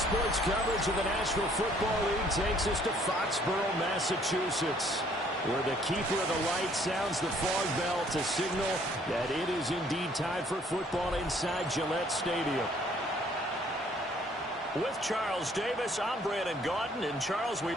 Sports coverage of the National Football League takes us to Foxborough, Massachusetts, where the keeper of the light sounds the fog bell to signal that it is indeed time for football inside Gillette Stadium. With Charles Davis, I'm Brandon Gaudin, and Charles, we...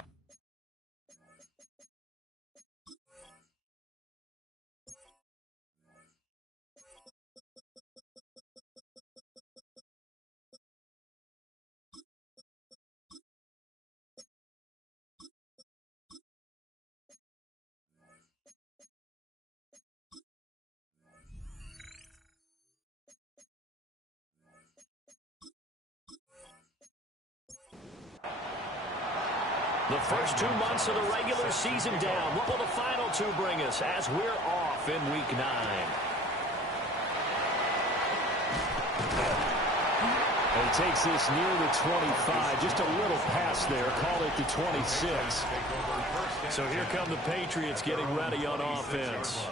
The first 2 months of the regular season down. What will the final 2 bring us as we're off in Week 9? He takes this near the 25, just a little past there. Call it the 26. So here come the Patriots getting ready on offense.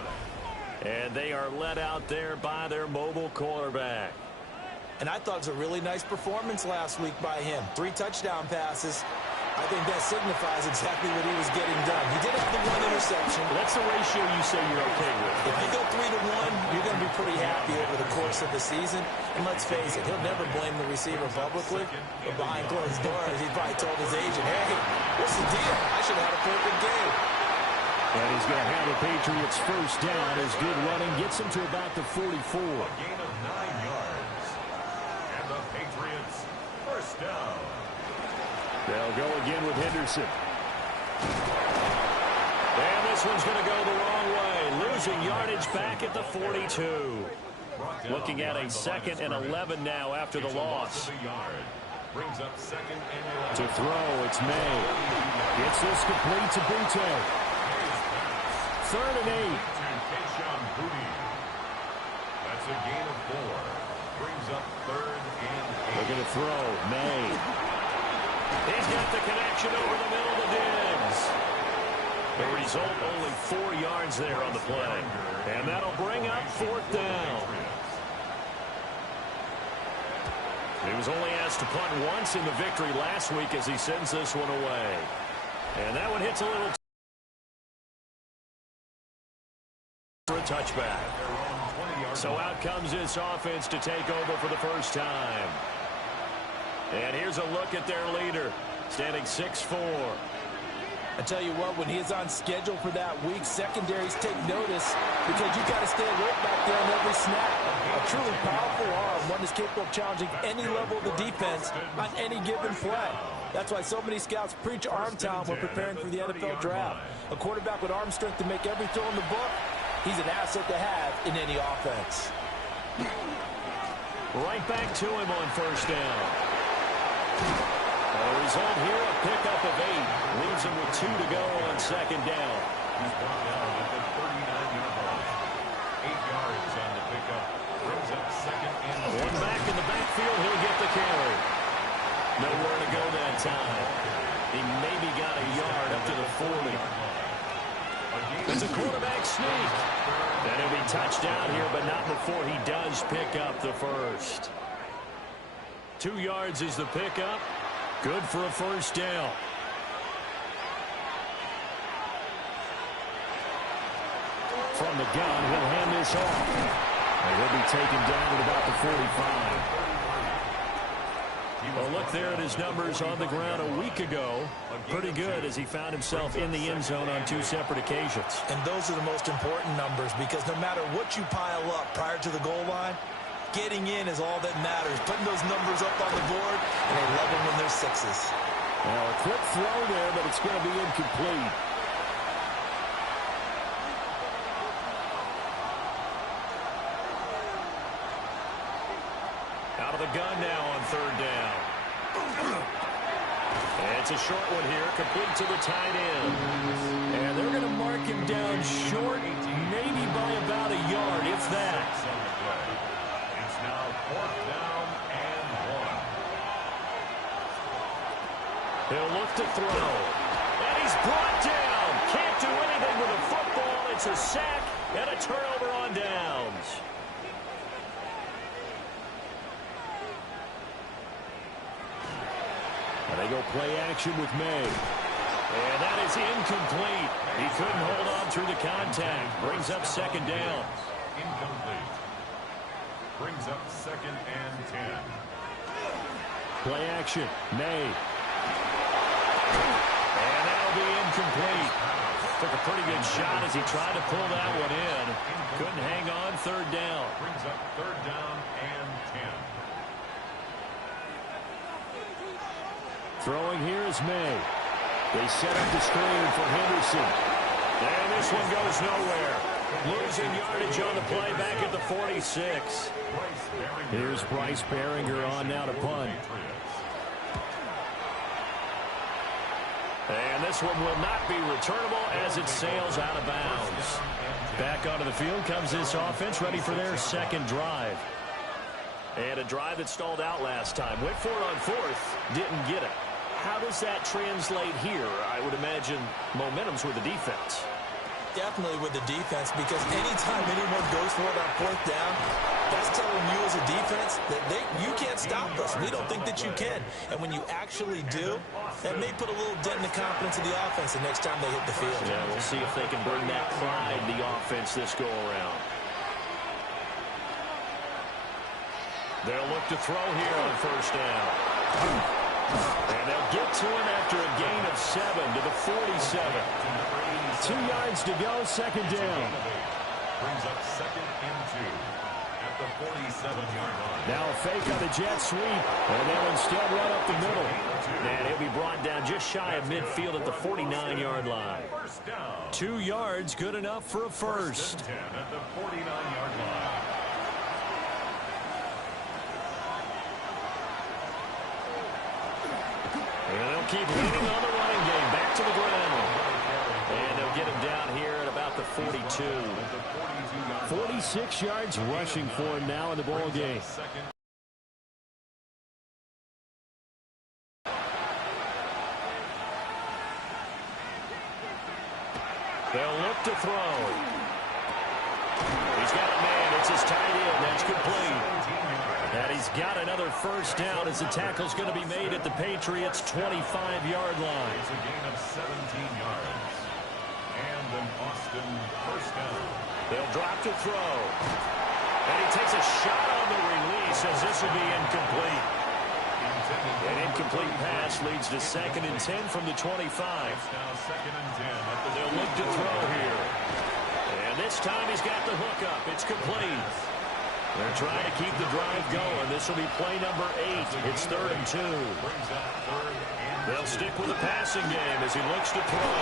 And they are led out there by their mobile quarterback. And I thought it was a really nice performance last week by him. 3 touchdown passes. I think that signifies exactly what he was getting done. He did have the 1 interception. Well, that's the ratio you say you're okay with. If you go 3-1, you're going to be pretty happy over the course of the season. And let's face it, he'll never blame the receiver publicly. But behind closed doors, he probably told his agent, hey, what's the deal? I should have had a perfect game. And he's going to have the Patriots first down as good running gets him to about the 44. A gain of 9 yards. And the Patriots first down. They'll go again with Henderson. And this one's going to go the wrong way. Losing yardage back at the 42. Looking at a 2nd and 11 now after the loss. Brings up 2nd and 11. To throw, it's May. Gets this complete to Butte. 3rd and 8. That's a gain of 4. Brings up 3rd and 8. They're going to throw, May. He's got the connection over the middle to Diggs. The result, only 4 yards there on the play. And that'll bring up 4th down. He was only asked to punt once in the victory last week as he sends this one away. And that one hits a little for a touchback. So out comes this offense to take over for the first time. And here's a look at their leader, standing 6'4". I tell you what, when he is on schedule for that week, secondaries take notice because you've got to stay alert back there on every snap. A truly powerful arm, one that's capable of challenging any level of the defense on any given play. That's why so many scouts preach arm talent when preparing for the NFL draft. A quarterback with arm strength to make every throw in the book, he's an asset to have in any offense. Right back to him on first down. The result here, a pickup of 8. Leaves him with 2 to go on 2nd down. He's brought down at the 39-yard line. 8 yards on the pickup. Brings up 2nd and 10. One back in the backfield, he'll get the carry. Nowhere to go that time. He maybe got a yard up to the 40. It's a quarterback sneak. And he'll be touched down here, but not before he does pick up the first. 2 yards is the pickup. Good for a first down. From the gun, he'll hand this off. And he'll be taken down at about the 45. Well, look there at his numbers on the ground a week ago. Pretty good as he found himself in the end zone on 2 separate occasions. And those are the most important numbers because no matter what you pile up prior to the goal line, getting in is all that matters. Putting those numbers up on the board, and they love them when they're 6s. Well, a quick throw there, but it's going to be incomplete. Out of the gun now on 3rd down. And it's a short one here, complete to the tight end. And they're going to mark him down short, maybe by about a yard, if that. It's now 4th down and 1. He'll look to throw. And he's brought down. Can't do anything with the football. It's a sack and a turnover on downs. And they go play action with May. And that is incomplete. He couldn't hold on through the contact. Brings up second down. Incomplete. Brings up 2nd and 10. Play action. May. And that'll be incomplete. Took a pretty good shot as he tried to pull that one in. Couldn't hang on, 3rd down. Brings up 3rd down and 10. Throwing here is May. They set up the screen for Henderson. And this one goes nowhere. Losing yardage on the play back at the 46. Here's Bryce Behringer on now to punt. And this one will not be returnable as it sails out of bounds. Back onto the field comes this offense, ready for their 2nd drive. And a drive that stalled out last time. Went for it on 4th, didn't get it. How does that translate here? I would imagine momentum's with the defense. Definitely with the defense, because anytime anyone goes for it on 4th down, that's telling you as a defense that you can't stop us. We don't think that you can. And when you actually do, that may put a little dent in the confidence of the offense the next time they hit the field. Yeah, we'll see if they can bring that pride to the offense this go-around. They'll look to throw here on 1st down. And they'll get to him after a gain of 7 to the 47. 2 yards to go, 2nd down. Brings up 2nd and 2 at the 47-yard line. Now a fake on the jet sweep, and they'll instead run up the middle. And he'll be brought down just shy of midfield at the 49-yard line. 2 yards, good enough for a first. 1st and 10 at the 49-yard line. And they'll keep leaning on the running game. Back to the ground. And they'll get him down here at about the 42. 46 yards rushing for him now in the ball game. They'll look to throw. He's got a man. It's his tight end. That's complete. And he's got another first down as the tackle's going to be made at the Patriots' 25-yard line. It's a gain of 17 yards. And an Austin first down. They'll drop to throw. And he takes a shot on the release as this will be incomplete. An incomplete pass leads to 2nd and 10 from the 25. It's now 2nd and 10. They'll look to throw here. And this time he's got the hook up. It's complete. They're trying to keep the drive going. This will be play number 8. It's 3rd and 2. They'll stick with the passing game as he looks to throw.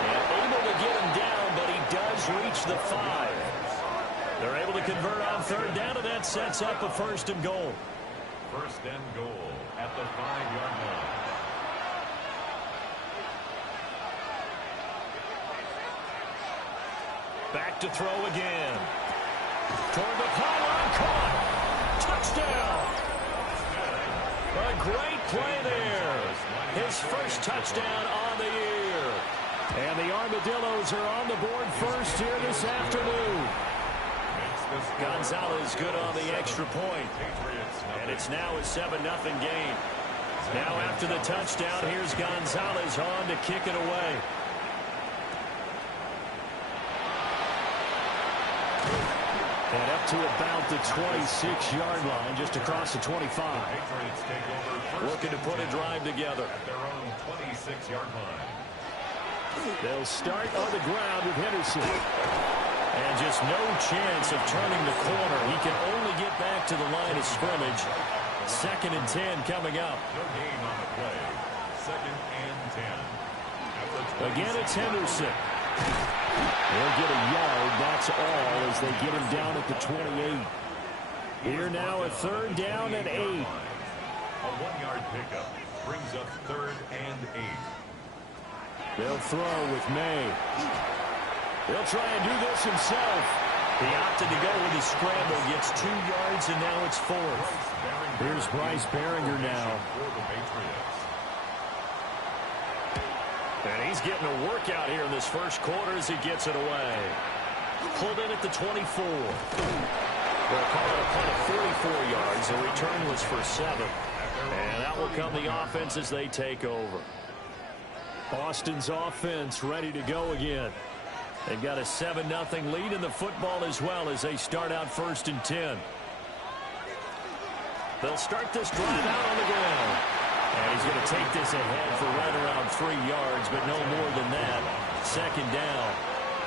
And able to get him down, but he does reach the 5. They're able to convert on 3rd down, and that sets up a 1st and goal. 1st and goal at the 5-yard line. Back to throw again. Toward the pylon, caught. Touchdown. A great play there. His first touchdown on the year. And the Armadillos are on the board first here this afternoon. Gonzalez good on the extra point. And it's now a 7-0 game. Now after the touchdown, here's Gonzalez on to kick it away. And up to about the 26-yard line, just across the 25. Looking to put a drive together. At their own 26-yard line. They'll start on the ground with Henderson. And just no chance of turning the corner. He can only get back to the line of scrimmage. 2nd and 10 coming up. No gain on the play. 2nd and 10. Again, it's Henderson. They'll get a yard, that's all, as they get him down at the 28. Here now, a 3rd down and 8. A 1-yard pickup brings up 3rd and 8. They'll throw with May. He'll try and do this himself. He opted to go with his scramble, gets 2 yards, and now it's 4th. Here's Bryce Behringer now. And he's getting a workout here in this first quarter as he gets it away. Pulled in at the 24. They'll call it a punt of 44 yards. The return was for 7. And out will come the offense as they take over. Boston's offense ready to go again. They've got a 7-0 lead in the football as well as they start out 1st and 10. They'll start this drive out on the ground. And he's going to take this ahead for right around 3 yards, but no more than that. 2nd down.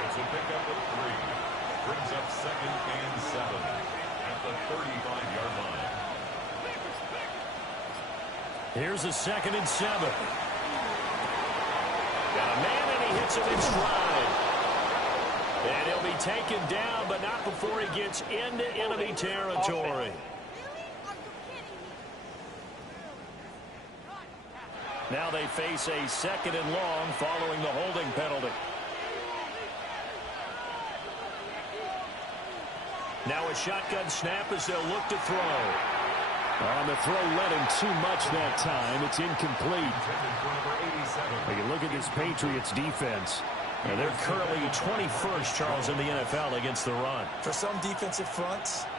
It's a pickup of 3. Brings up 2nd and 7 at the 35-yard line. Here's a 2nd and 7. Got a man, and he hits him in stride. And he'll be taken down, but not before he gets into enemy territory. Now they face a 2nd and long following the holding penalty. Now a shotgun snap as they'll look to throw. On the throw led him too much that time. It's incomplete. When you look at this Patriots defense, and they're currently 21st, Charles, in the NFL against the run. For some defensive fronts,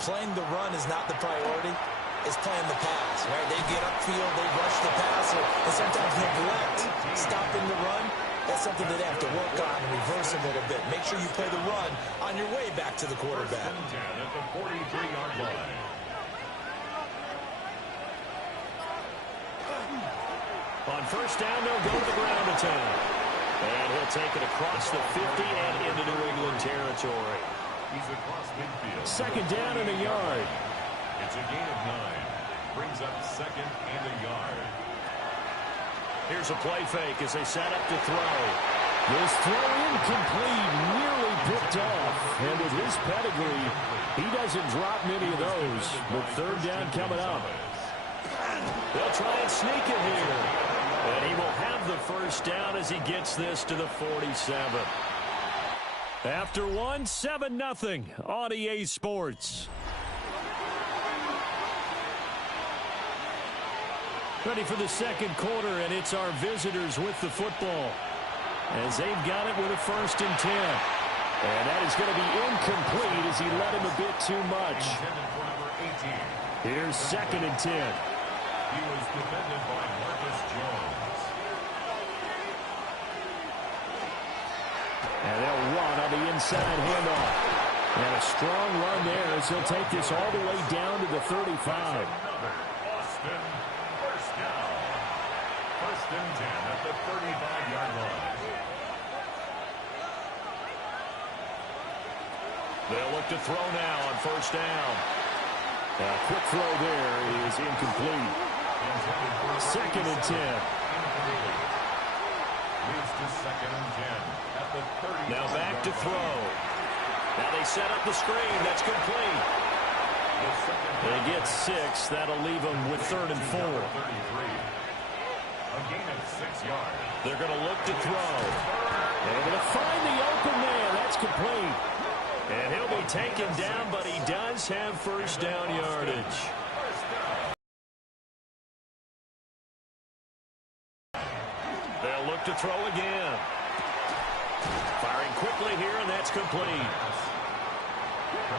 playing the run is not the priority. It's playing the pass, right? They get upfield, they rush the passer, and sometimes neglect stopping the run. That's something that they have to work on and reverse a little bit. Make sure you play the run on your way back to the quarterback. At the 43-yard line. On 1st down, they'll go to the ground attack. And he'll take it across the 50 and into New England territory. He's across midfield. 2nd down and a yard. It's a gain of 9. Brings up 2nd and a yard. Here's a play fake as they set up to throw. This throw incomplete, nearly picked off. And with his pedigree, he doesn't drop many of those. But 3rd down coming up. They'll try and sneak it here. And he will have the 1st down as he gets this to the 47. After 1, 7-0 on EA Sports. Ready for the 2nd quarter, and it's our visitors with the football. As they've got it with a 1st and 10. And that is going to be incomplete as he led him a bit too much. Here's 2nd and 10. He was defended by Marcus Jones. And they'll run on the inside handoff. And a strong run there as he'll take this all the way down to the 35. Boston, 1st down. 1st and 10 at the 35-yard line. They'll look to throw now on 1st down. A quick throw there is incomplete. 2nd and 10. Moves to 2nd and 10 at the 30. Now back to throw. Now they set up the screen. That's complete. They get 6. That'll leave them with 3rd and 4. A gain of 6 yards. They're going to look to throw. They're going to find the open man. That's complete. And he'll be taken down, but he does have 1st down yardage. They'll look to throw again. Firing quickly here, and that's complete.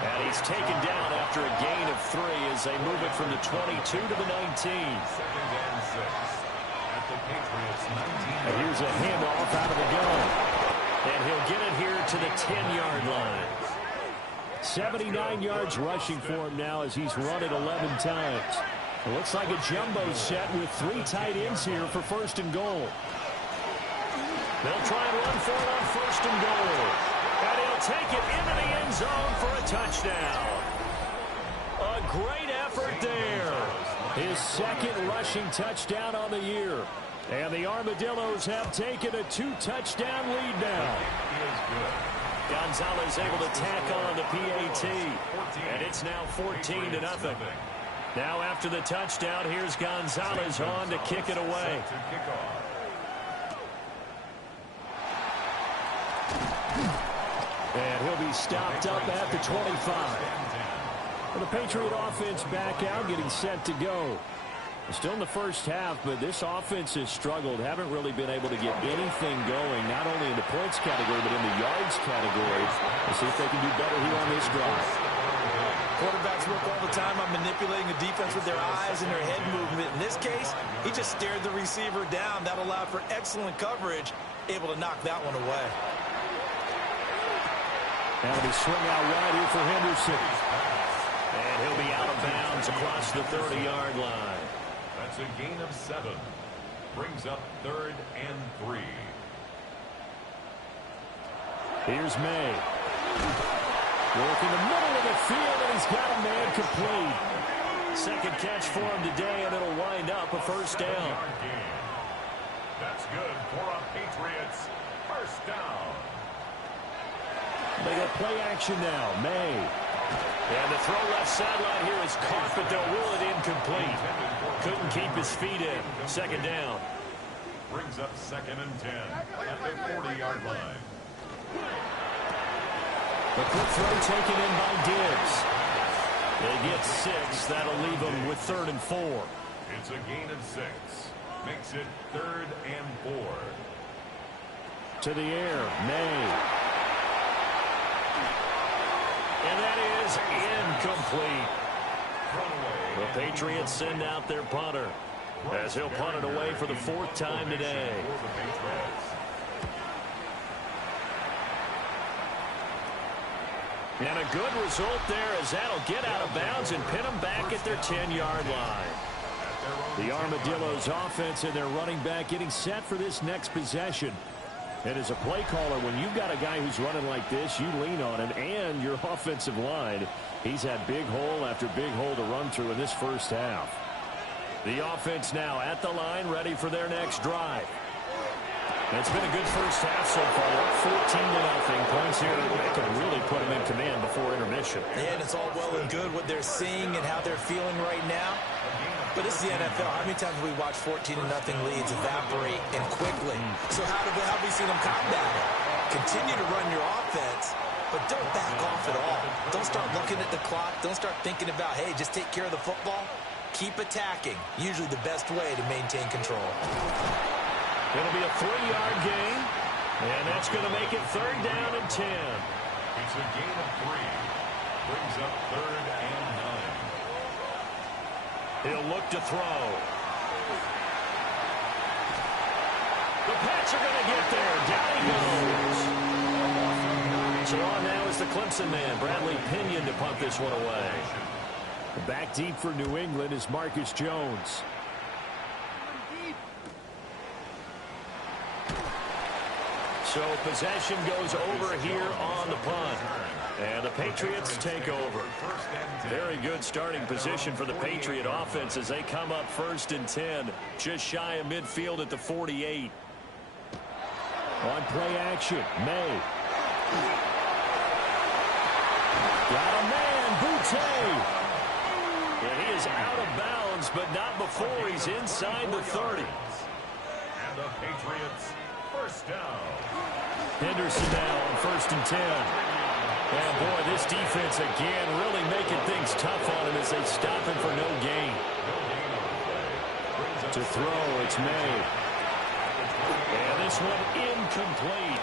And he's taken down after a gain of 3 as they move it from the 22 to the 19. 2nd and 6 at the Patriots 19. And here's a handoff out of the gun. And he'll get it here to the 10-yard line. 79 yards rushing for him now as he's run it 11 times. It looks like a jumbo set with 3 tight ends here for 1st and goal. They'll try and run for it on 1st and goal. And he'll take it into the end zone for a touchdown. A great effort there. His 2nd rushing touchdown on the year. And the Armadillos have taken a 2-touchdown lead now. Gonzalez able to tack on the PAT. And it's now 14-0. Now after the touchdown, here's Gonzalez on to kick it away. And he'll be stopped up at the 25. Well, the Patriot offense back out, getting set to go. Still in the 1st half, but this offense has struggled. Haven't really been able to get anything going, not only in the points category, but in the yards category. We'll see if they can do better here on this drive. Quarterbacks work all the time on manipulating the defense with their eyes and their head movement. In this case, he just stared the receiver down. That allowed for excellent coverage, able to knock that one away. That'll be swing out wide here for Henderson. And he'll be out of bounds across the 30-yard line. That's a gain of 7. Brings up 3rd and 3. Here's May. Working the middle of the field, and he's got a man complete. Second catch for him today, and it'll wind up a first down. That's good for a Patriots first down. They got play action now. May. And the throw left sideline here is caught, but they'll rule it incomplete. Couldn't keep his feet in. Second down. Brings up 2nd and 10 at the 40-yard line. The quick throw taken in by Gibbs. They get 6. That'll leave them with 3rd and 4. It's a gain of 6. Makes it 3rd and 4. To the air, May. And that is incomplete. The Patriots send out their punter, as he'll punt it away for the 4th time today. And a good result there, as that'll get out of bounds and pin them back at their 10-yard line. The Armadillos offense and their running back getting set for this next possession. And as a play caller, when you've got a guy who's running like this, you lean on him and your offensive line. He's had big hole after big hole to run through in this first half. The offense now at the line, ready for their next drive. It's been a good first half so far. 14-0. Points here that can really put them in command before intermission. Yeah, and it's all well and good what they're seeing and how they're feeling right now. But this is the NFL. How many times have we watched 14-0 leads evaporate and quickly? So how have we seen them combat it? Continue to run your offense, but don't back off at all. Don't start looking at the clock. Don't start thinking about, hey, just take care of the football. Keep attacking. Usually the best way to maintain control. It'll be a 3-yard gain, and that's going to make it 3rd down and 10. It's a gain of 3. Brings up 3rd and 9. He'll look to throw. The Pats are going to get there. Down he goes. So on now is the Clemson man, Bradley Pinion, to punt this one away. Back deep for New England is Marcus Jones. So possession goes over here on the punt. And the Patriots take over. Very good starting position for the Patriot offense as they come up 1st and 10. Just shy of midfield at the 48. On play action, May. Got a man, Boutte. And he is out of bounds, but not before he's inside the 30. And the Patriots first down. Henderson now on 1st and 10. And boy, this defense again really making things tough on him as they stop him for no gain. To throw, it's May. And this one incomplete.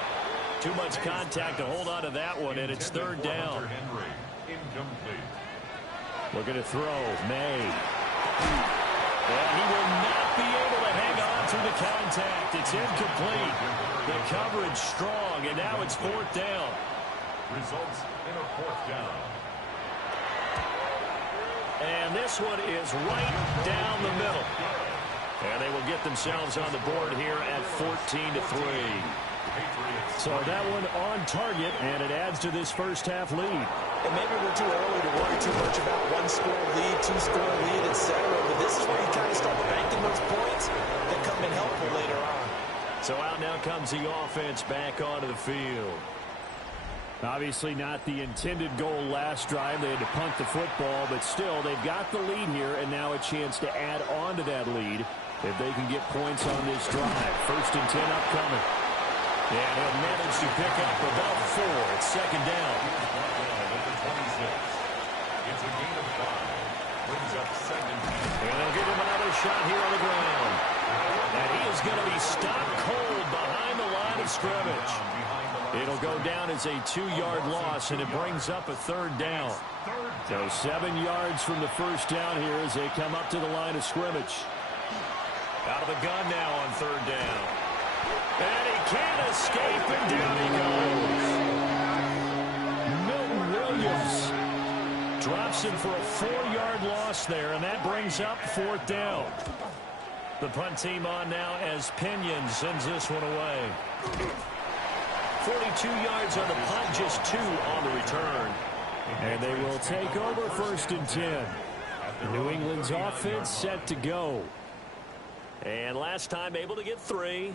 Too much contact to hold on to that one, and it's 3rd down. Looking to throw, May. And he will not be able to hang on through the contact. It's incomplete. The coverage strong, and now it's 4th down. Results in a 4th down. And this one is right down the middle. And they will get themselves on the board here at 14-3. So that one on target, and it adds to this first half lead. And maybe we're too early to worry too much about 1-score lead, 2-score lead, etc. But this is where you kind of start banking those points that come in helpful later on. So out now comes the offense back onto the field. Obviously not the intended goal last drive. They had to punt the football, but still they've got the lead here, and now a chance to add on to that lead if they can get points on this drive. 1st and 10 upcoming. And he'll manage to pick up about 4. It's 2nd down. It's a gain of 5. Brings up 2nd. And they'll give him another shot here on the ground. And he is going to be stopped cold behind the line of scrimmage. It'll go down as a 2-yard loss, and it brings up a 3rd down. So 7 yards from the first down here as they come up to the line of scrimmage. Out of the gun now on 3rd down. And he can't escape, and down he goes. Milton Williams drops him for a 4-yard loss there, and that brings up 4th down. The punt team on now as Pinion sends this one away. 42 yards on the punt, just 2 on the return. And they will take over 1st and 10. New England's offense set to go. And last time able to get 3.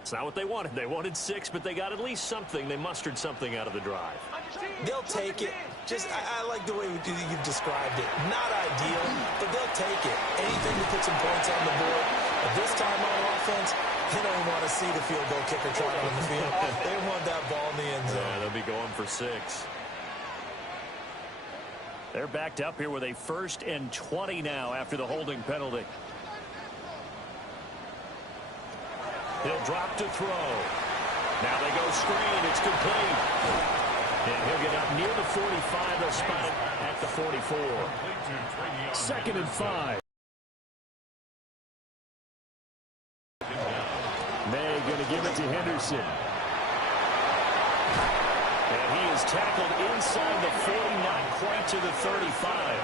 It's not what they wanted. They wanted 6, but they got at least something. They mustered something out of the drive. They'll take it. I like the way you've described it. Not ideal, but they'll take it. Anything to put some points on the board. But this time on offense, they don't want to see the field goal kicker trot on the field. They want that ball in the end zone. Yeah, they'll be going for 6. They're backed up here with a 1st and 20 now after the holding penalty. He'll drop to throw. Now they go screen. It's complete. And he'll get up near the 45. They'll spot it at the 44. 2nd and 5. May going to give it to Henderson. And he is tackled inside the 40, not quite to the 35.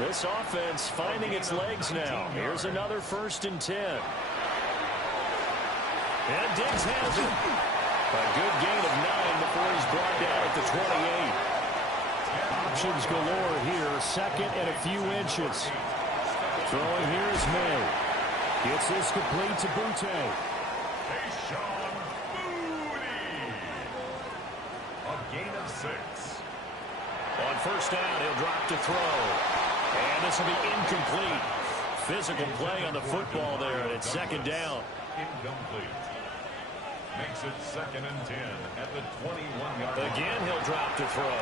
This offense finding its legs now. Here's another 1st and 10. And Diggs has it. A good gain of 9 before he's brought down at the 28. Options galore here. 2nd and a few inches. Throwing here is May. Gets this complete to Butte. A gain of 6. On 1st down, he'll drop to throw. And this will be incomplete. Physical play on the football there, and it's 2nd down. Incomplete. Makes it 2nd and 10 at the 21-yard line. Again, he'll drop to throw.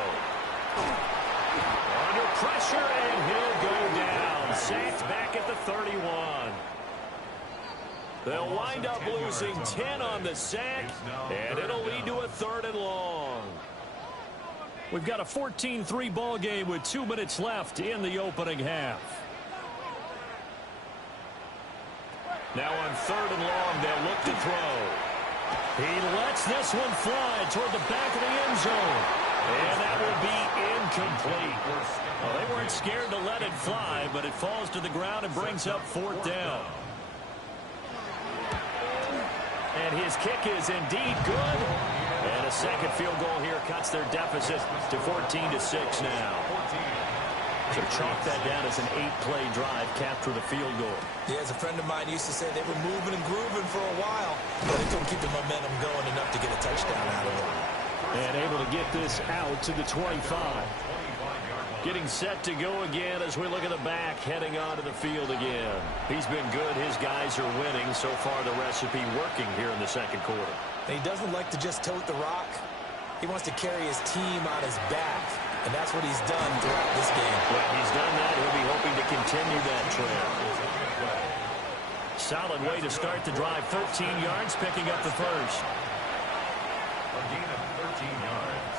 Under pressure, and he'll go down. Sacked back at the 31. They'll wind up losing 10 on the sack, and it'll lead to a 3rd and long. We've got a 14-3 ball game with 2 minutes left in the opening half. Now on 3rd and long, they'll look to throw. He lets this one fly toward the back of the end zone. And that will be incomplete. Well, they weren't scared to let it fly, but it falls to the ground and brings up 4th down. And his kick is indeed good. And a 2nd field goal here cuts their deficit to 14-6 now. So chalk that down as an 8-play drive, capture the field goal. Yeah, as a friend of mine used to say, they were moving and grooving for a while, but they couldn't keep the momentum going enough to get a touchdown out of it. And able to get this out to the 25. Getting set to go again as we look at the back, heading onto the field again. He's been good. His guys are winning. So far, the recipe working here in the 2nd quarter. And he doesn't like to just tote the rock. He wants to carry his team on his back, and that's what he's done throughout this game. Well, he's done that. He'll be hoping to continue that trend. Solid way to start the drive. 13 yards, picking up the 1st. A gain of 13 yards.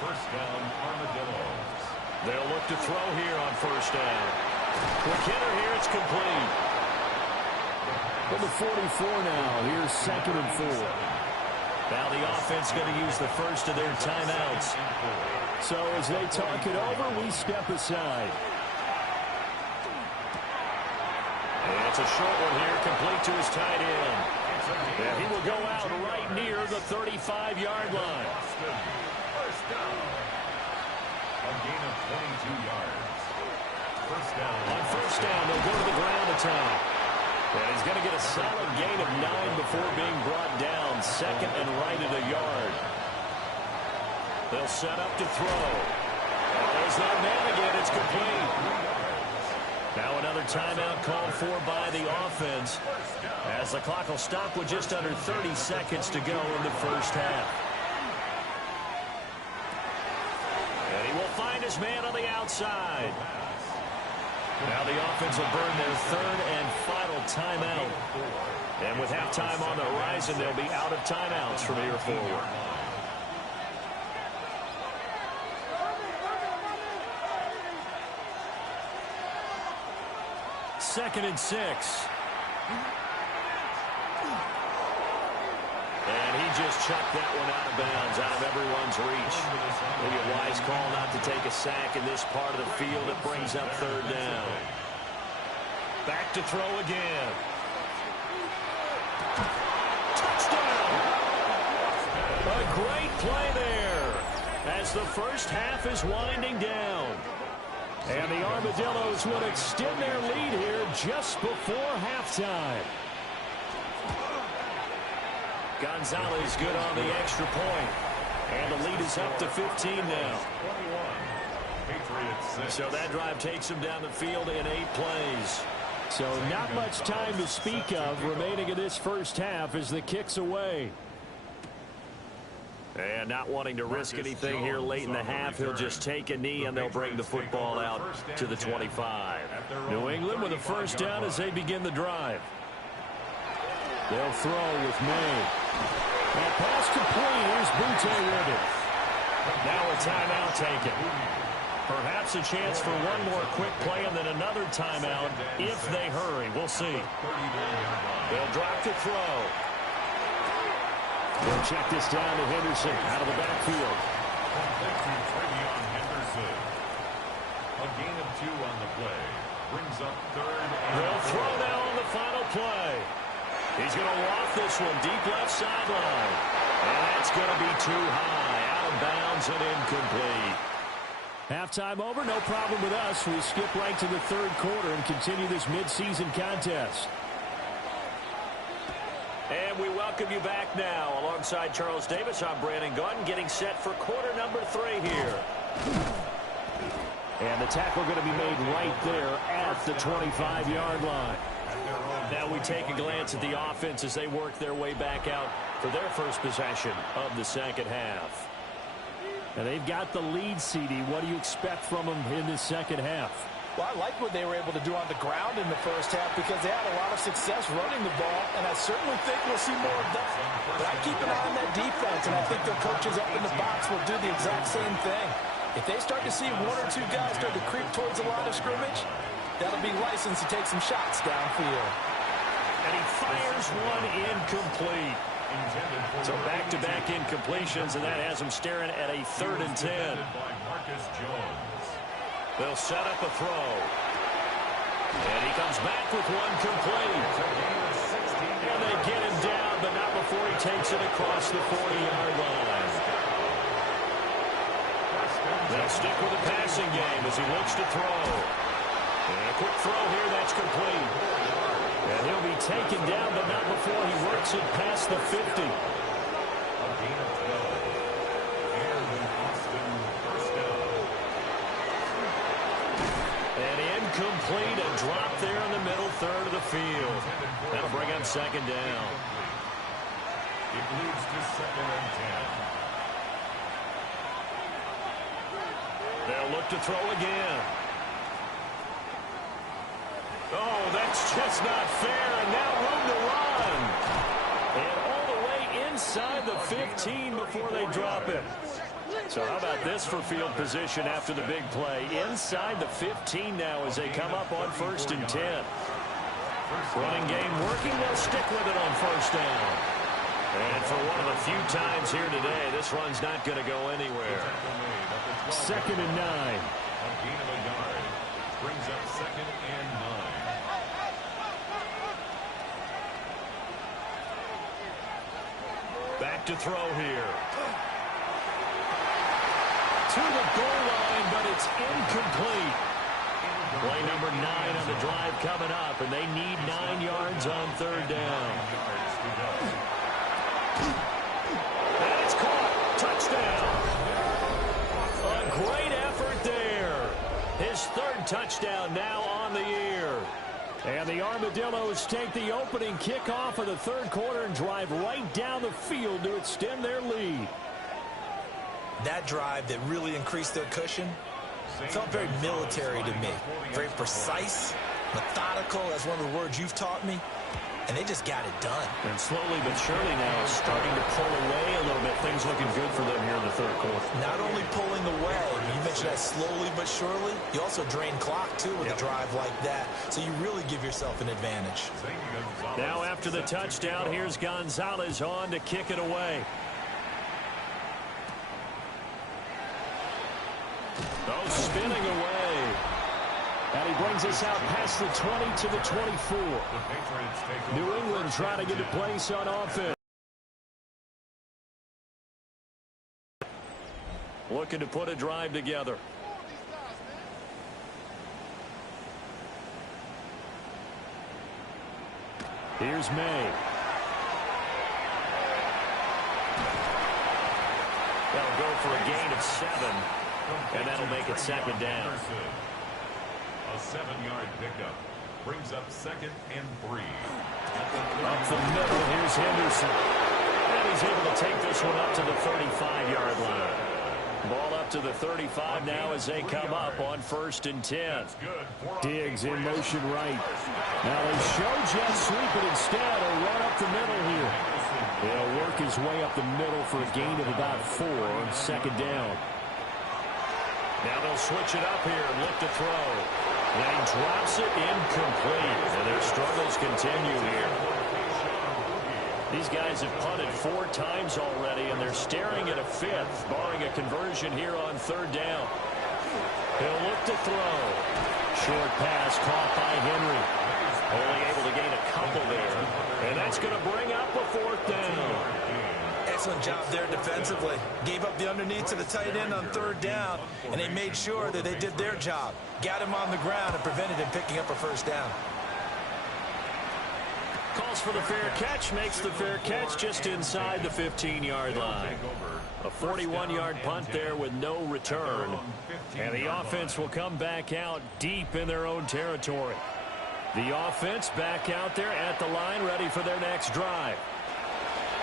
1st down, Armadillos. They'll look to throw here on 1st down. McKinnon here, it's complete. For the 44 now, here's 2nd and 4. Now the offense going to use the first of their timeouts. So as they talk it over, we step aside. And it's a short one here, complete to his tight end. And he will go out right near the 35-yard line. First down. A gain of 22 yards. 1st down. On 1st down, they'll go to the ground attack. And he's going to get a solid gain of 9 before being brought down. 2nd and right at a yard. They'll set up to throw. Oh, there's that man again. It's complete. Now another timeout called for by the offense, as the clock will stop with just under 30 seconds to go in the 1st half. And he will find his man on the outside. Now the offense will burn their 3rd and final timeout. And with halftime on the horizon, they'll be out of timeouts from here forward. Second and 6. And he just chucked that one out of bounds, out of everyone's reach. Maybe a wise call not to take a sack in this part of the field. It brings up third down. Back to throw again. Touchdown! A great play there as the first half is winding down. And the Armadillos will extend their lead here just before halftime. Gonzalez good on the extra point. And the lead is up to 15 now. So that drive takes them down the field in 8 plays. So not much time to speak of remaining in this first half as the kick's away. And not wanting to risk anything here late in the half, he'll just take a knee and they'll bring the football out to the 25. New England with a first down as they begin the drive. They'll throw with May. And pass complete. Here's Butte with it. Now a timeout taken. Perhaps a chance for one more quick play and then another timeout if they hurry. We'll see. They'll drop to throw. They'll check this down to Henderson out of the backfield. A gain of 2 on the play. Brings up third. They'll throw now on the final play. He's going to waft this one deep left sideline. And that's going to be too high. Out of bounds and incomplete. Halftime over, no problem with us. We skip right to the third quarter and continue this midseason contest. And we welcome you back now. Alongside Charles Davis, I'm Brandon Gunn, getting set for quarter number 3 here. And the tackle going to be made right there at the 25-yard line. Now we take a glance at the offense as they work their way back out for their first possession of the second half. And they've got the lead, CD. What do you expect from them in this second half? Well, I like what they were able to do on the ground in the first half because they had a lot of success running the ball, and I certainly think we'll see more of that. But I keep an eye on that defense, and I think their coaches up in the box will do the exact same thing. If they start to see 1 or 2 guys start to creep towards the line of scrimmage, that'll be license to take some shots downfield. And he fires one incomplete. So back-to-back incompletions, and that has him staring at a 3rd and 10. They'll set up a throw. And he comes back with one complete. And they get him down, but not before he takes it across the 40-yard line. They'll stick with the passing game as he looks to throw. And a quick throw here, that's complete. And he'll be taken down, but not before he works it past the 50. And incomplete, a drop there in the middle third of the field. That'll bring up second down. It leads to 2nd and 10. They'll look to throw again. Oh, that's just not fair, and now room to run. And all the way inside the 15 before they drop it. So how about this for field position after the big play? Inside the 15 now as they come up on 1st and 10. Running game working, they'll stick with it on 1st down. And for one of the few times here today, this run's not going to go anywhere. 2nd and 9. A gain of a yard. Brings up 2nd and 9. Back to throw here. To the goal line, but it's incomplete. Play number 9 on the drive coming up, and they need 9 yards on 3rd down. And it's caught. Touchdown. A great effort there. His 3rd touchdown now on the year. And the Armadillos take the opening kickoff of the 3rd quarter and drive right down the field to extend their lead. That drive that really increased their cushion felt very military to me. Very precise, methodical, as one of the words you've taught me. and they just got it done. And slowly but surely now starting to pull away a little bit. Things looking good for them here in the third quarter. Not only pulling away, you mentioned that slowly but surely, you also drain clock, too, with a drive like that. So you really give yourself an advantage. Now after the touchdown, here's Gonzalez on to kick it away. Oh, spinning away. And he brings us out past the 20 to the 24. New England trying to get a place on offense. Looking to put a drive together. Here's May. That'll go for a gain of 7. And that'll make it second down. A 7-yard pickup brings up 2nd and 3. Up the middle, here's Henderson. And he's able to take this one up to the 35-yard line. Ball up to the 35 now as they come up on 1st and 10. Diggs in motion right. Now they show jet sweep it instead, or run up the middle here. He'll work his way up the middle for a gain of about 4, 2nd down. Now they'll switch it up here and look to throw. And he drops it incomplete. And their struggles continue here. These guys have punted 4 times already, and they're staring at a 5th, barring a conversion here on 3rd down. He'll look to throw. Short pass caught by Henry. Only able to gain a couple there. And that's going to bring up a 4th down. Excellent job there defensively. Gave up the underneath to the tight end on 3rd down, and they made sure that they did their job. Got him on the ground and prevented him picking up a 1st down. Calls for the fair catch, makes the fair catch just inside the 15-yard line. A 41-yard punt there with no return. And the offense will come back out deep in their own territory. The offense back out there at the line, ready for their next drive.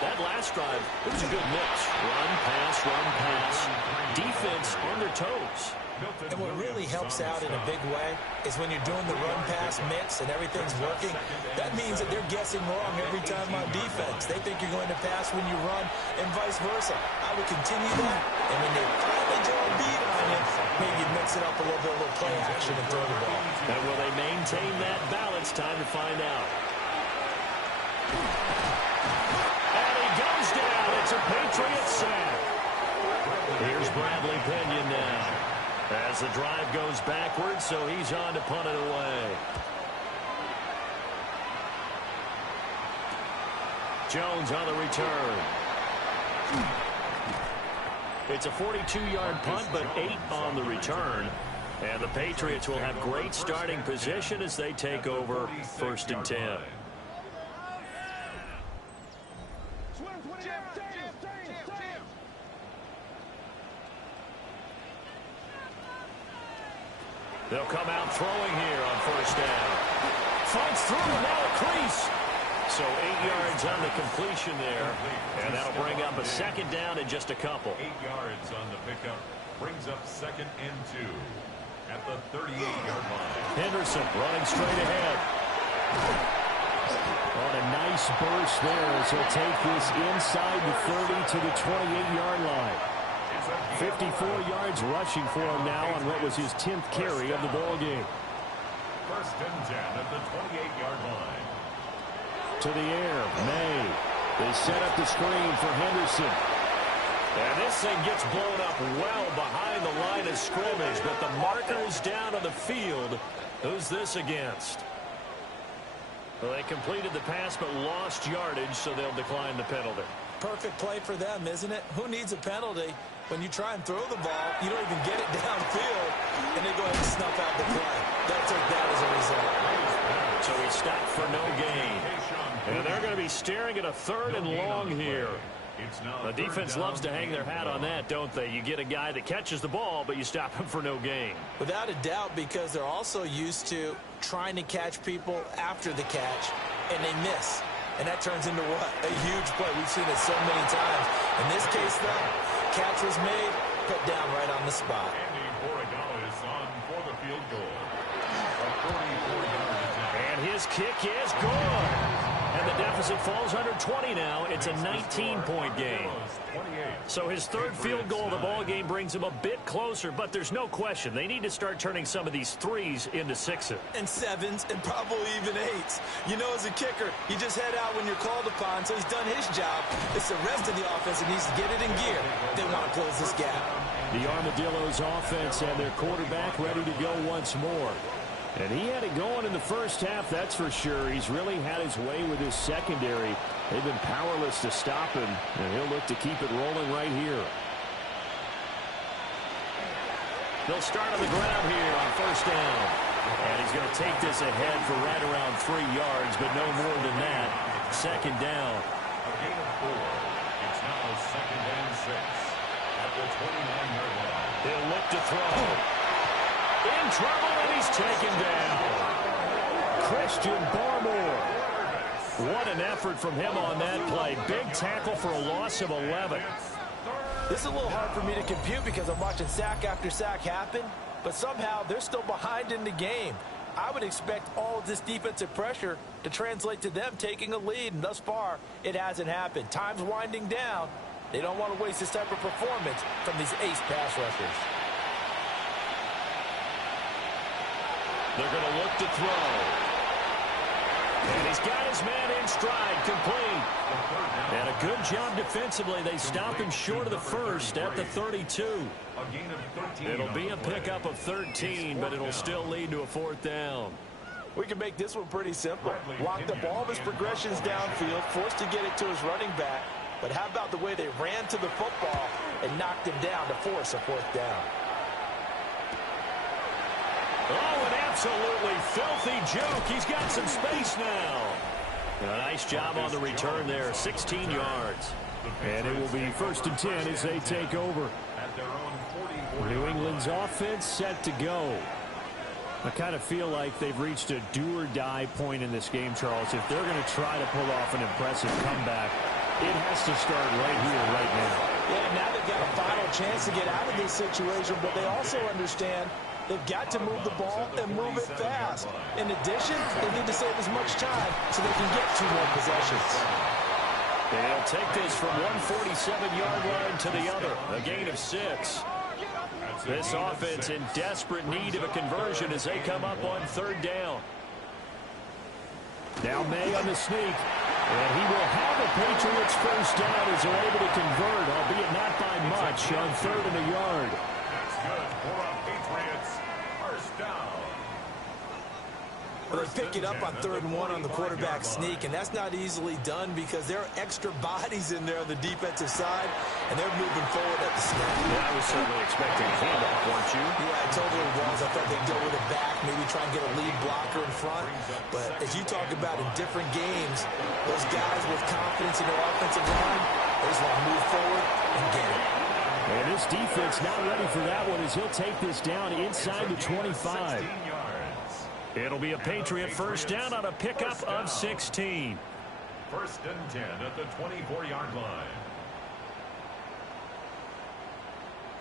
That last drive, it was a good mix. Run, pass, defense on their toes. And what really helps out in a big way is when you're doing the run-pass mix and everything's working, that means that they're guessing wrong every time on defense. They think you're going to pass when you run and vice versa. I would continue that. And when they finally draw a beat on you, maybe mix it up a little bit, a little play action and throw the ball. And will they maintain that balance? Time to find out. Goes down. It's a Patriot sack. Here's Bradley Pinion now. As the drive goes backwards, so he's on to punt it away. Jones on the return. It's a 42-yard punt, but 8 on the return. And the Patriots will have great starting position as they take over 1st and 10. They'll come out throwing here on 1st down. Fights through, now a crease. So 8 yards on the completion there. And that'll bring up a 2nd down in just a couple. 8 yards on the pickup brings up 2nd and 2 at the 38-yard line. Henderson running straight ahead. On a nice burst there as he'll take this inside the 30 to the 28-yard line. 54 yards rushing for him now on what was his 10th carry of the ball game. 1st and 10 at the 28-yard line. To the air, May. They set up the screen for Henderson. And this thing gets blown up well behind the line of scrimmage, but the marker is down on the field. Who's this against? Well, they completed the pass but lost yardage, so they'll decline the penalty. Perfect play for them, isn't it? Who needs a penalty? When you try and throw the ball, you don't even get it downfield, and they go ahead and snuff out the play. They'll take that as a result. So he stopped for no gain. And they're going to be staring at a 3rd and long here. The defense loves to hang their hat on that, don't they? You get a guy that catches the ball, but you stop him for no gain. Without a doubt, because they're also used to trying to catch people after the catch, and they miss. And that turns into what? A huge play. We've seen it so many times. In this case, though, catch was made, put down right on the spot. Andy Borregales on for the field goal. A 44-yard attempt. And his kick is good. deficit falls under 20 now. It's a 19-point game. So his third field goal of the ball game brings him a bit closer, but there's no question they need to start turning some of these threes into sixes. And sevens and probably even eights. You know, as a kicker, you just head out when you're called upon, so he's done his job. It's the rest of the offense that needs to get it in gear. They want to close this gap. The Armadillos offense and their quarterback ready to go once more. And he had it going in the first half, that's for sure. He's really had his way with his secondary. They've been powerless to stop him, and he'll look to keep it rolling right here. They'll start on the ground here on first down. And he's going to take this ahead for right around 3 yards, but no more than that. Second down. A gain of 4. It's now second and 6 at the 29-yard line. He'll look to throw. In trouble, and he's taken down. Christian Barmore. What an effort from him on that play. Big tackle for a loss of 11. This is a little hard for me to compute because I'm watching sack after sack happen, but somehow they're still behind in the game. I would expect all of this defensive pressure to translate to them taking a lead, and thus far, it hasn't happened. Time's winding down. They don't want to waste this type of performance from these ace pass rushers. They're going to look to throw. And he's got his man in stride, complete. And a good job defensively. They stopped him short of the first at the 32. It'll be a pickup of 13, but it'll still lead to a fourth down. We can make this one pretty simple. Locked up all of his progressions downfield, forced to get it to his running back. But how about the way they ran to the football and knocked him down to force a fourth down? Oh, an absolutely filthy joke. He's got some space now. A nice job on the return there, 16 yards. And it will be first and 10 as they take over. New England's offense set to go. I kind of feel like they've reached a do-or-die point in this game, Charles. If they're going to try to pull off an impressive comeback, it has to start right here, right now. Yeah, now they've got a final chance to get out of this situation, but they also understand they've got to move the ball and move it fast. In addition, they need to save as much time so they can get 2 more possessions. They'll take this from one 47-yard line to the other, a gain of 6. This offense in desperate need of a conversion as they come up on third down. Now May on the sneak. And he will have the Patriots first down as they're able to convert, albeit not by much, on 3rd and a yard. That's good for a Patriots first down. Well, they pick it up on 3rd and 1 on the quarterback sneak, and that's not easily done because there are extra bodies in there on the defensive side, and they're moving forward at the snap. Yeah, I was certainly expecting a handoff, weren't you? Yeah, I totally was. I thought they'd go with it back, maybe try and get a lead blocker in front. But as you talk about in different games, those guys with confidence in their offensive line, they just want to move forward and get it. And this defense not ready for that one as he'll take this down inside the 25. It'll be a Patriot first down on a pickup of 16. First and 10 at the 24-yard line.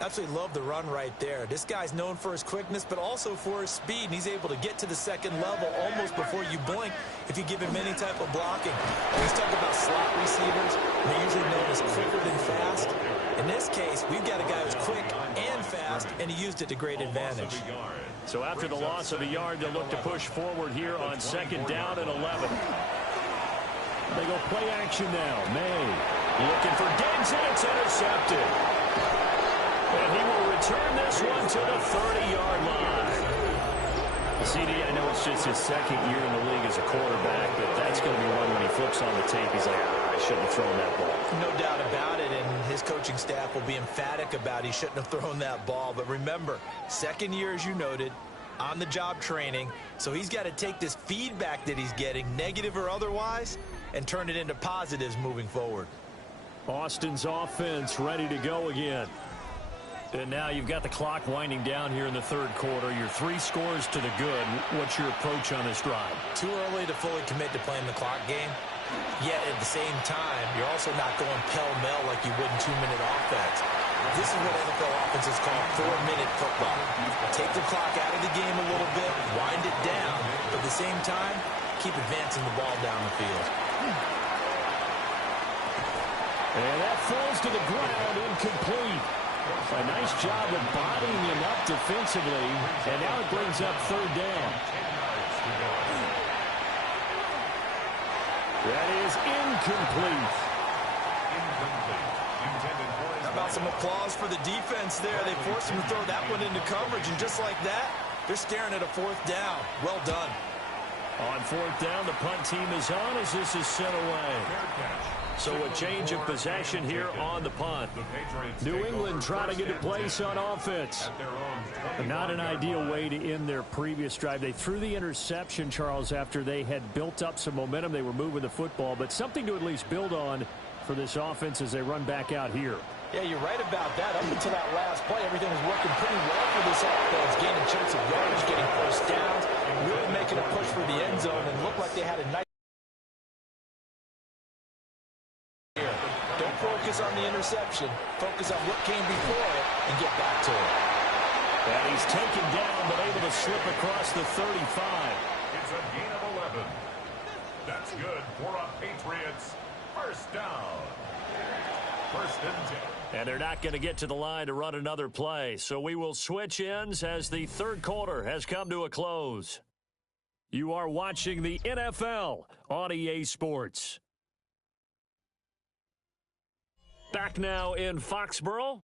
Absolutely love the run right there. This guy's known for his quickness, but also for his speed, and he's able to get to the second level almost before you blink if you give him any type of blocking. Always talk about slot receivers. They're usually known as quicker than fast. In this case, we've got a guy who's quick and fast, and he used it to great advantage. So after the loss of a yard, they'll look to push forward here on second down and 11. They go play action now. May looking for Diggs, and it's intercepted. And he will return this one to the 30-yard line. CD, I know it's just his second year in the league as a quarterback, but that's going to be one when he flips on the tape. He's like, I shouldn't have thrown that ball. No doubt about it, and his coaching staff will be emphatic about he shouldn't have thrown that ball. But remember, second year, as you noted, on-the-job training, so he's got to take this feedback that he's getting, negative or otherwise, and turn it into positives moving forward. Austin's offense ready to go again. And now you've got the clock winding down here in the third quarter. Your 3 scores to the good. What's your approach on this drive? Too early to fully commit to playing the clock game. Yet at the same time, you're also not going pell-mell like you would in 2-minute offense. This is what NFL offenses call 4-minute football. Take the clock out of the game a little bit, wind it down, but at the same time, keep advancing the ball down the field. And that falls to the ground, incomplete. A nice job of bodying him up defensively, and now it brings up third down. That is incomplete. How about some applause for the defense there? They forced him to throw that one into coverage, and just like that, they're staring at a fourth down. Well done. On fourth down, the punt team is on as this is sent away. So a change of possession here on the punt. New England trying to get a place on offense. Not an ideal way to end their previous drive. They threw the interception, Charles, after they had built up some momentum. They were moving the football, but something to at least build on for this offense as they run back out here. Yeah, you're right about that. Up until that last play, everything was working pretty well for this offense. Gaining chunks of yardage, getting first downs, really making a push for the end zone, and looked like they had a nice... Don't focus on the interception. Focus on what came before it and get back to it. And he's taken down, but able to slip across the 35. It's a gain of 11. That's good for a Patriots first down. First and 10. And they're not going to get to the line to run another play. So we will switch ends as the third quarter has come to a close. You are watching the NFL on EA Sports. Back now in Foxborough.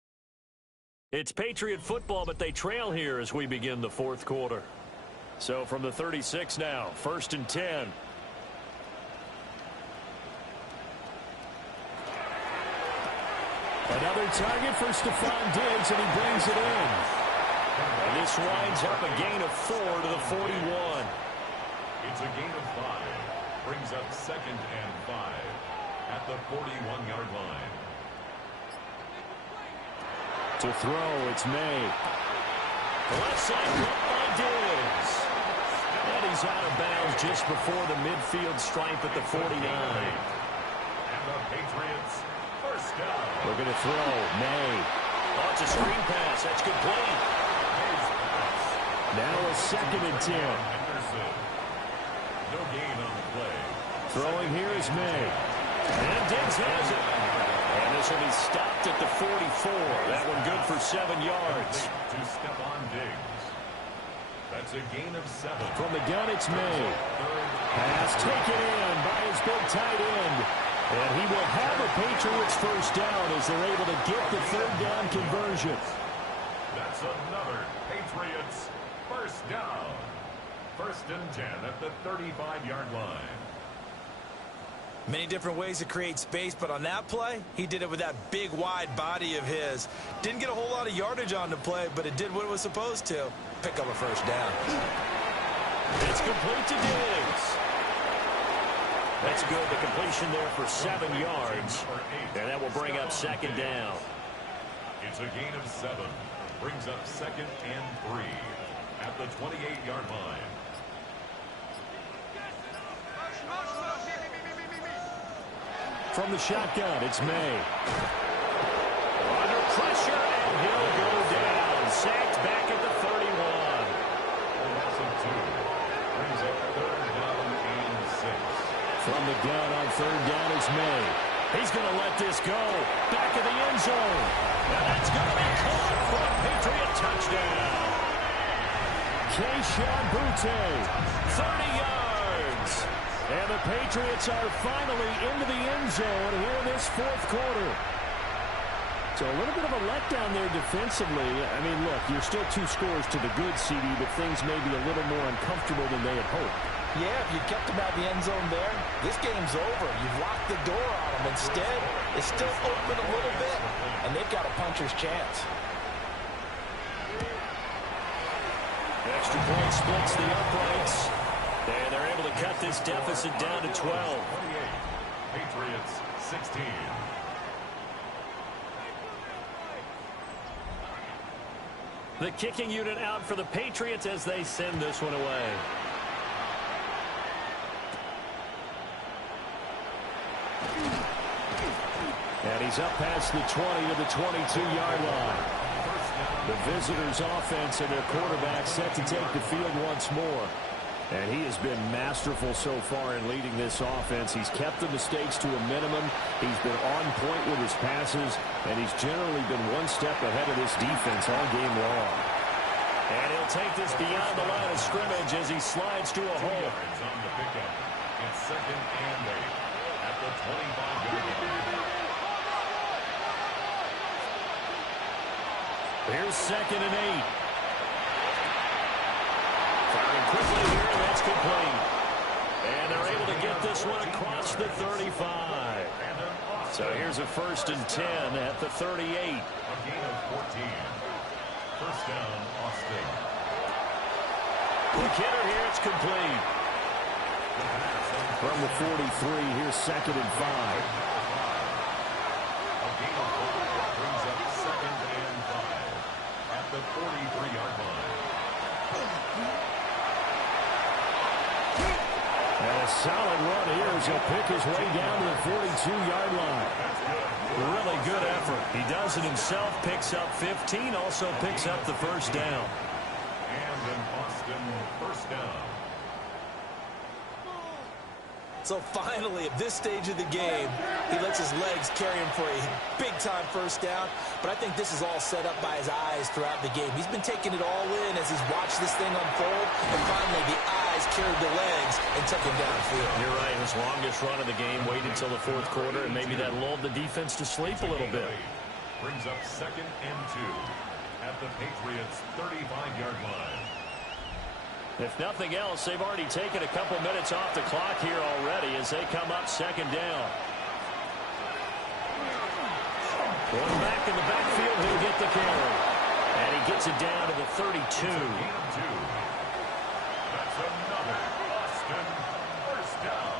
It's Patriot football, but they trail here as we begin the fourth quarter. So from the 36 now, first and 10. Another target for Stephon Diggs, and he brings it in. And this winds up a gain of 4 to the 41. It's a gain of 5. Brings up second and 5 at the 41-yard line. To throw, it's May. The left side caught by Diggs. And he's out of bounds just before the midfield stripe at the 49. And the Patriots first down. We're going to throw. May. Oh, it's a screen pass. That's complete. Now a second and 10. No gain on the play. Throwing here is May. And Diggs has it. And this will be stopped at the 44. That one good for 7 yards. To Stephon Diggs. That's a gain of 7. From the gun, it's May. Pass taken in by his big tight end. And he will have a Patriots first down as they're able to get the third down conversion. That's another Patriots first down. First and 10 at the 35-yard line. Many different ways to create space, but on that play, he did it with that big, wide body of his. Didn't get a whole lot of yardage on the play, but it did what it was supposed to. Pick up a first down. It's complete to Diggs. That's good. The completion there for 7 yards. And that will bring up second down. It's a gain of 7. Brings up second and 3 at the 28-yard line. From the shotgun, it's May. Under pressure, and he'll go down. Sacked back at the 31. That's a 2. Brings up third down and 6. From the gun on third down, it's May. He's going to let this go. Back of the end zone. And that's going to be caught for a Patriot touchdown. Keyshawn Butte, 30 yards. And the Patriots are finally into the end zone here in this fourth quarter. So a little bit of a letdown there defensively. I mean, look, you're still 2 scores to the good, CD, but things may be a little more uncomfortable than they had hoped. Yeah, if you kept him out of the end zone there, this game's over. You've locked the door on him. Instead, it's still open a little bit, and they've got a puncher's chance. Extra point splits the uprights. And they're able to cut this deficit down to 12. 28. Patriots 16. The kicking unit out for the Patriots as they send this one away. And he's up past the 20 to the 22-yard line. The visitors' offense and their quarterback set to take the field once more. And he has been masterful so far in leading this offense. He's kept the mistakes to a minimum. He's been on point with his passes, and he's generally been one step ahead of this defense all game long. And he'll take this beyond the line of scrimmage as he slides to a hole. On the pickup. It's 2nd and 8 at the 25-yard line. Here's 2nd and 8. Firing quickly here, and that's complete. And they're able to get this one across the 35. So here's a 1st and 10 at the 38. A gain of 14. First down, Austin. Quick hitter here, it's complete. From the 43, here's 2nd and 5. A gain of 4 brings up 2nd and 5 at the 43-yard line. And a solid run here as he'll pick his way down to the 42-yard line. Really good effort. He does it himself, picks up 15, also picks up the first down. And an Austin first down. So finally, at this stage of the game, he lets his legs carry him for a big-time first down. But I think this is all set up by his eyes throughout the game. He's been taking it all in as he's watched this thing unfold. And finally, the eyes carried the legs and took him downfield. You're right. His longest run of the game waited until the 4th quarter, and maybe that lulled the defense to sleep a little bit. Brings up 2nd and 2 at the Patriots' 35-yard line. If nothing else, they've already taken a couple minutes off the clock here already as they come up 2nd down. One back in the backfield, he'll get the carry. And he gets it down to the 32. That's another Austin first down.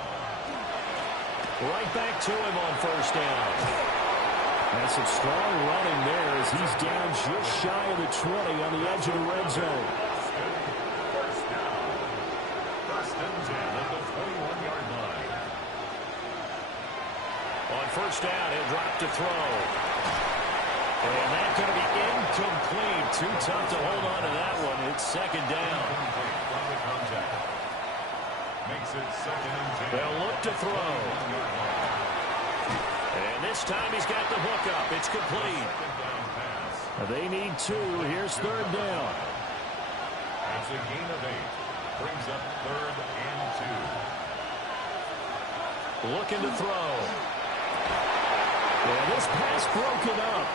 Right back to him on first down. That's some strong running there as he's down just shy of the 20 on the edge of the red zone. First down, he'll drop to throw. And that's going to be incomplete. Too tough to hold on to that one. It's 2nd down. Makes it 2nd and 10. They'll look to throw. And this time he's got the hook up. It's complete. They need 2. Here's 3rd down. That's a gain of 8. Brings up 3rd and 2. Looking to throw. Yeah, this pass broken up.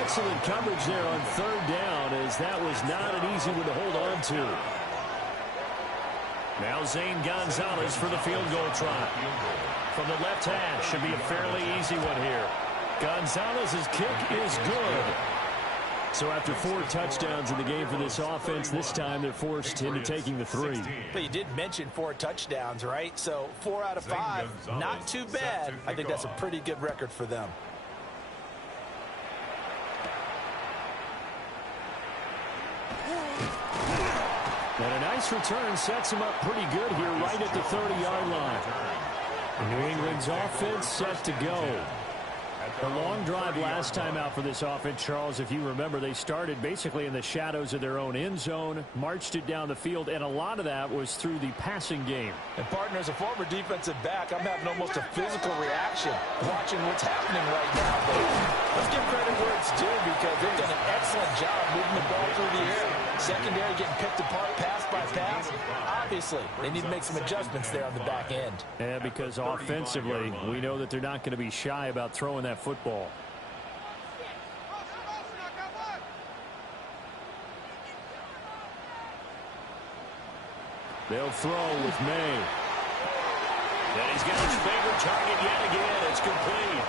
Excellent coverage there on 3rd down as that was not an easy one to hold on to. Now Zane Gonzalez for the field goal try. From the left hash, should be a fairly easy one here. Gonzalez's kick is good. So after 4 touchdowns in the game for this offense, this time they're forced into taking the 3. But you did mention 4 touchdowns, right? So 4 out of 5, not too bad. I think that's a pretty good record for them. And a nice return sets him up pretty good here right at the 30-yard line. New England's offense set to go. A long drive last time out for this offense, Charles. If you remember, they started basically in the shadows of their own end zone, marched it down the field, and a lot of that was through the passing game. And, partner, as a former defensive back, I'm having almost a physical reaction watching what's happening right now. But let's give credit where it's due because they've done an excellent job moving the ball through the air. Secondary getting picked apart pass by pass. Obviously, they need to make some adjustments there on the back end. Yeah, because offensively, we know that they're not going to be shy about throwing that football. They'll throw with May. And he's got his favorite target yet again. It's complete.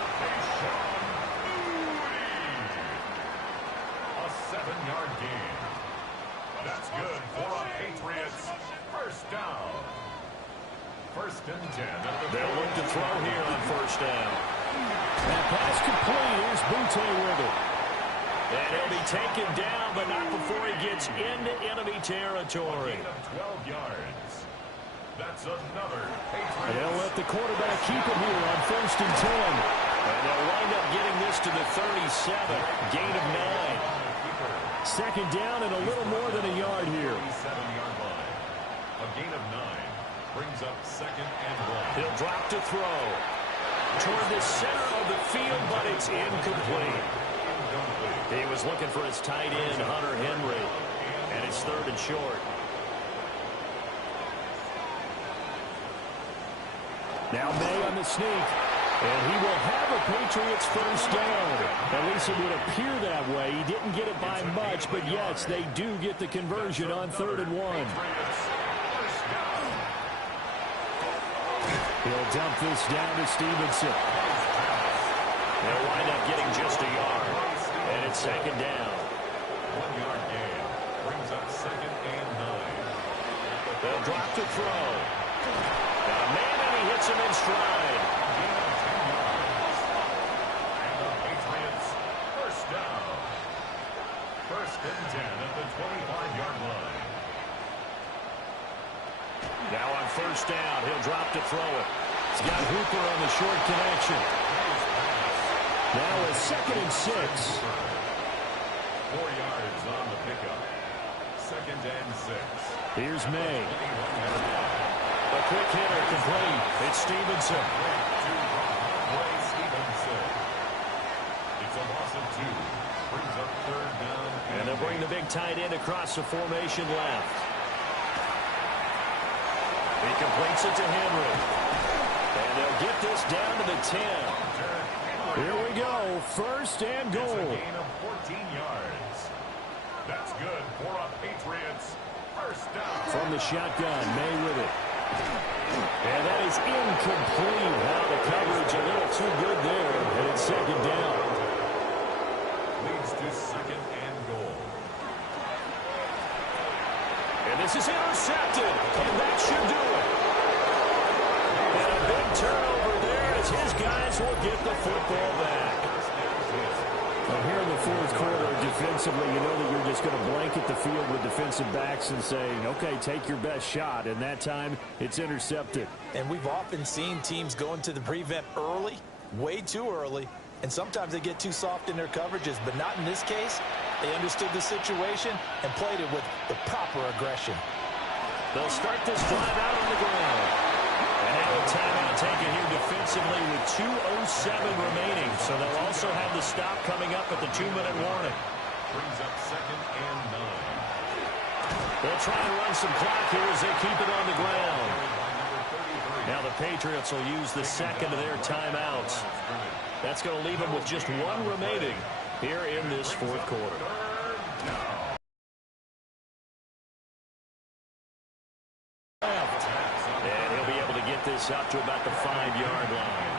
A 7-yard gain. That's good for a Patriots first down. 1st and 10. They'll look to throw here on first down. That pass complete. Here's Butte with it. And he'll be taken down, but not before he gets into enemy territory. A gain of 12 yards. That's another Patriots. They'll let the quarterback keep it here on 1st and 10. And they'll wind up getting this to the 37. Gain of 9. 2nd down and a little more than a yard here. 7-yard line. A gain of 9 brings up 2nd and 1. He'll drop to throw. Toward the center of the field, but it's incomplete. He was looking for his tight end, Hunter Henry, and it's 3rd and short. Now May on the sneak, and he will have a Patriots first down. At least it would appear that way. He didn't get it by much, but yes, they do get the conversion on 3rd and 1. He'll dump this down to Stevenson. They'll wind up getting just a yard, and it's 2nd down. 1-yard gain brings up 2nd and 9. They'll drop to throw. Got a man, and he hits him in stride. Gain of 10 yards. And the Patriots first down. 1st and 10 at the 25-yard line. Now on 1st down, he'll drop to throw it. He's got Hooper on the short connection. Now a 2nd and 6. 4 yards on the pickup. 2nd and 6. Here's May. A quick hitter complete. It's Stevenson. It's a loss of 2. Brings up 3rd down. And they'll bring the big tight end across the formation left. He completes it to Henry. And they'll get this down to the 10. Here we go. 1st and goal. It's a gain of 14 yards. That's good for a Patriots first down. From the shotgun, May with it. And that is incomplete. Now the coverage a little too good there. And it's 2nd down. Leads to 2nd and goal. And this is intercepted. And that should do it. And a big turnover there as his guys will get the football back. Well, here in the 4th quarter, defensively, you know that you're just going to blanket the field with defensive backs and say, okay, take your best shot. And that time, it's intercepted. And we've often seen teams go into the prevent early, way too early, and sometimes they get too soft in their coverages, but not in this case. They understood the situation and played it with the proper aggression. They'll start this drive out on the ground. And now a timeout taken here defensively with 2:07 remaining. So they'll also have the stop coming up at the 2-minute warning. Brings up 2nd and 9. They'll try and run some clock here as they keep it on the ground. Now the Patriots will use the 2nd of their timeouts. That's going to leave them with just 1 remaining here in this 4th quarter. And he'll be able to get this up to about the 5-yard line.